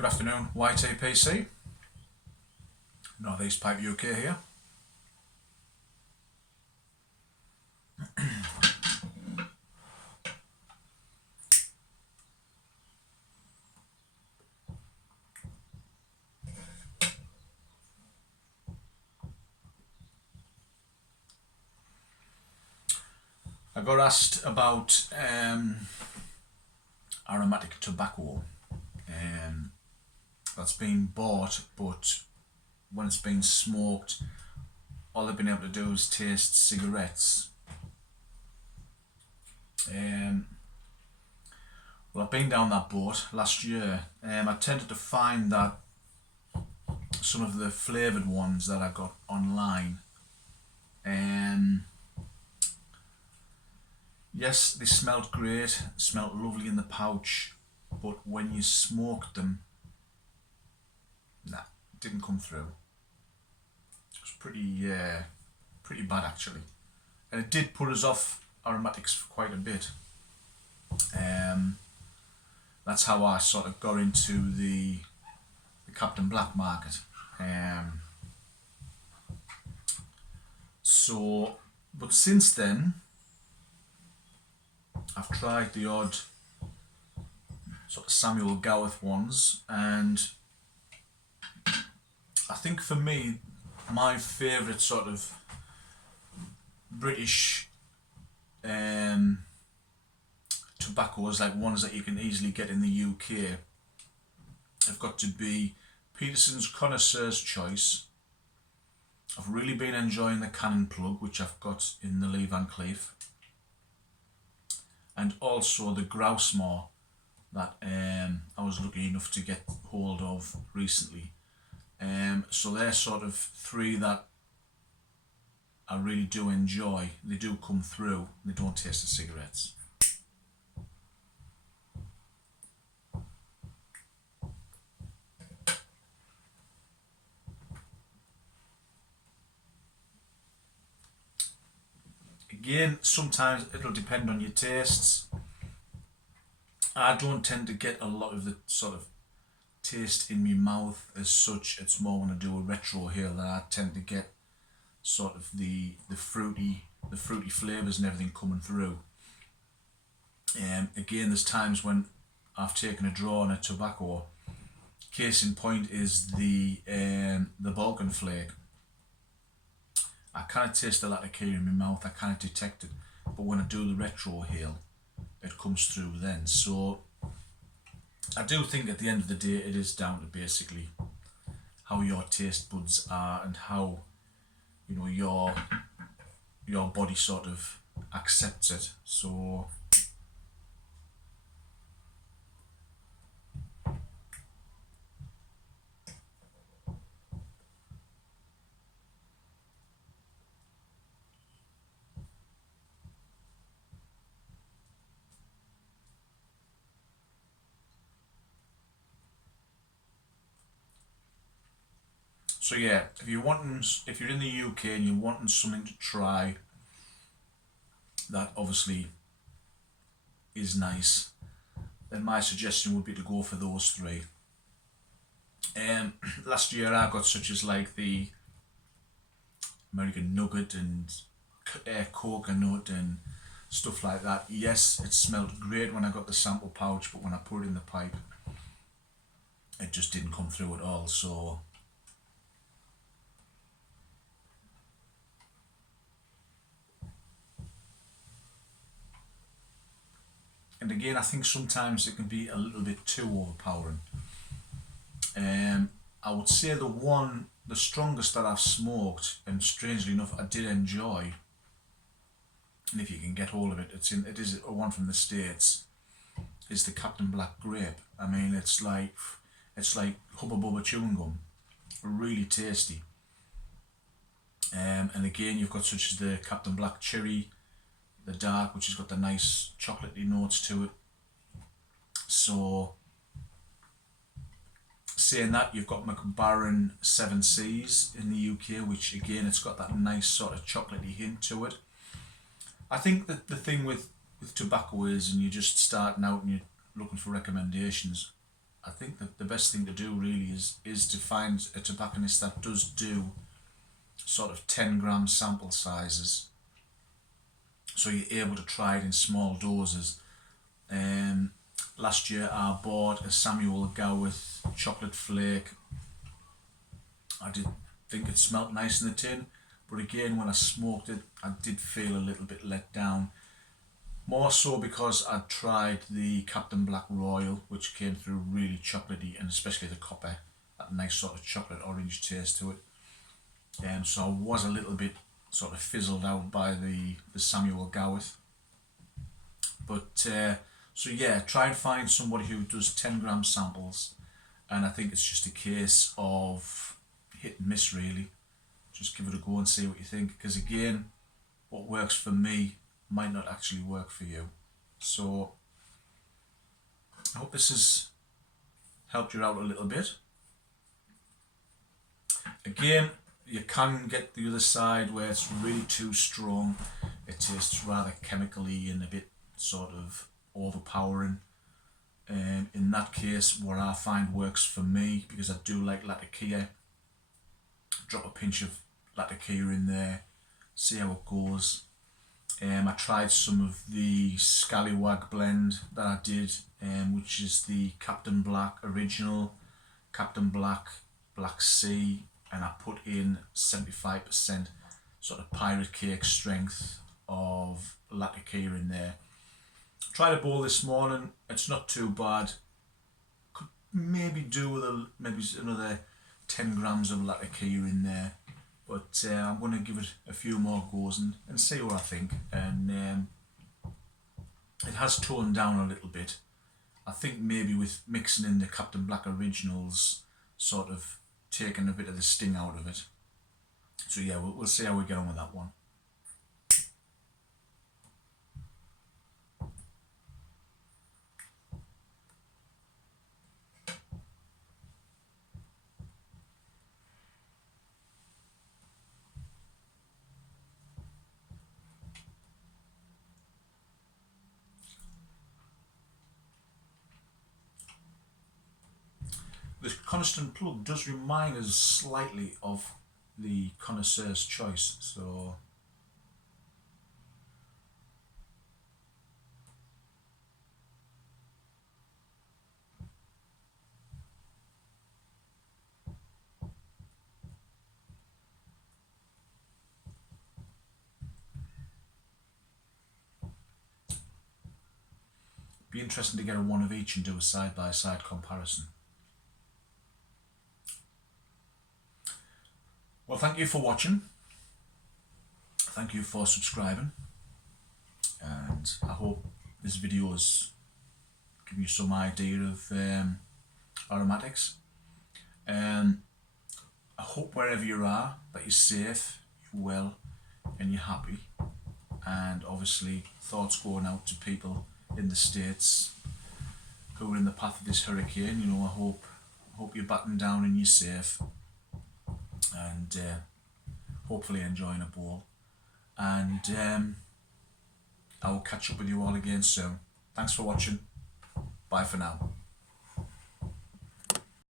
Good afternoon, YTPC, Northeast Pipe UK here. I got asked about aromatic tobacco that's been bought, but when it's been smoked, all they've been able to do is taste cigarettes. Well, I've been down that boat last year. I tended to find that some of the flavoured ones that I got online, yes, they smelled great, smelled lovely in the pouch, but when you smoked them, nah, didn't come through. It was pretty bad actually, and it did put us off aromatics for quite a bit. That's how I sort of got into the Captain Black market. But since then, I've tried the odd sort of Samuel Gowerth ones, and I think for me, my favourite sort of British tobaccos, like ones that you can easily get in the UK, have got to be Peterson's Connoisseur's Choice. I've really been enjoying the Cannon Plug, which I've got in the Lee Van Cleef, and also the Grousemore that I was lucky enough to get hold of recently. So they're sort of three that I really do enjoy. They do come through, they don't taste the cigarettes. Again, sometimes it'll depend on your tastes. I don't tend to get a lot of the sort of taste in my mouth as such. It's more when I do a retrohale that I tend to get sort of the fruity flavours and everything coming through. Again, there's times when I've taken a draw on a tobacco. Case in point is the Balkan Flake. I kind of taste the lacticare in my mouth, I kind of detect it, but when I do the retrohale, it comes through then. So I do think at the end of the day it is down to basically how your taste buds are and how, you know, your body sort of accepts it. So yeah, if you're in the UK and you're wanting something to try that obviously is nice, then my suggestion would be to go for those three. Last year I got such as like the American Nugget and coconut and stuff like that. Yes, it smelled great when I got the sample pouch, but when I put it in the pipe, it just didn't come through at all. So and again, I think sometimes it can be a little bit too overpowering. I would say the strongest that I've smoked, and strangely enough I did enjoy, and if you can get hold of it, it is a one from the States, is the Captain Black Grape. I mean, it's like Hubba Bubba chewing gum, really tasty. And again, you've got such as the Captain Black Cherry, the dark, which has got the nice chocolatey notes to it. So saying that, you've got McBaron 7Cs in the UK, which again, it's got that nice sort of chocolatey hint to it. I think that the thing with tobacco is, and you're just starting out and you're looking for recommendations, I think that the best thing to do really is to find a tobacconist that does do sort of 10 gram sample sizes, so you're able to try it in small doses. Um, Last year I bought a Samuel Gowith chocolate flake. I did think it smelt nice in the tin, but again when I smoked it I did feel a little bit let down. More so because I'd tried the Captain Black Royal, which came through really chocolatey, and especially the copper, that nice sort of chocolate orange taste to it. So I was a little bit sort of fizzled out by the Samuel Gowith. But so yeah, try and find somebody who does 10 gram samples, and I think it's just a case of hit and miss really. Just give it a go and see what you think, because again, what works for me might not actually work for you. So I hope this has helped you out a little bit. Again, you can get the other side where it's really too strong. It tastes rather chemically and a bit sort of overpowering. In that case, what I find works for me, because I do like Latakia, drop a pinch of Latakia in there, see how it goes. I tried some of the Scallywag blend that I did, which is the Captain Black Original, Captain Black, Black Sea, and I put in 75% sort of pirate cake strength of Latakia in there. Tried a bowl this morning, it's not too bad. Could maybe do with maybe another 10 grams of Latakia in there. But I'm going to give it a few more goes and see what I think. And it has toned down a little bit. I think maybe with mixing in the Captain Black Originals, sort of taking a bit of the sting out of it. So yeah, we'll see how we get on with that one. The constant plug does remind us slightly of the connoisseur's choice, so be interesting to get a one of each and do a side-by-side comparison. Well, thank you for watching. Thank you for subscribing. And I hope this video has given you some idea of aromatics. I hope wherever you are that you're safe, you're well, and you're happy. And obviously, thoughts going out to people in the States who are in the path of this hurricane. You know, I hope you're battened down and you're safe, and hopefully enjoying a bowl. And I will catch up with you all again soon. Thanks for watching. Bye for now.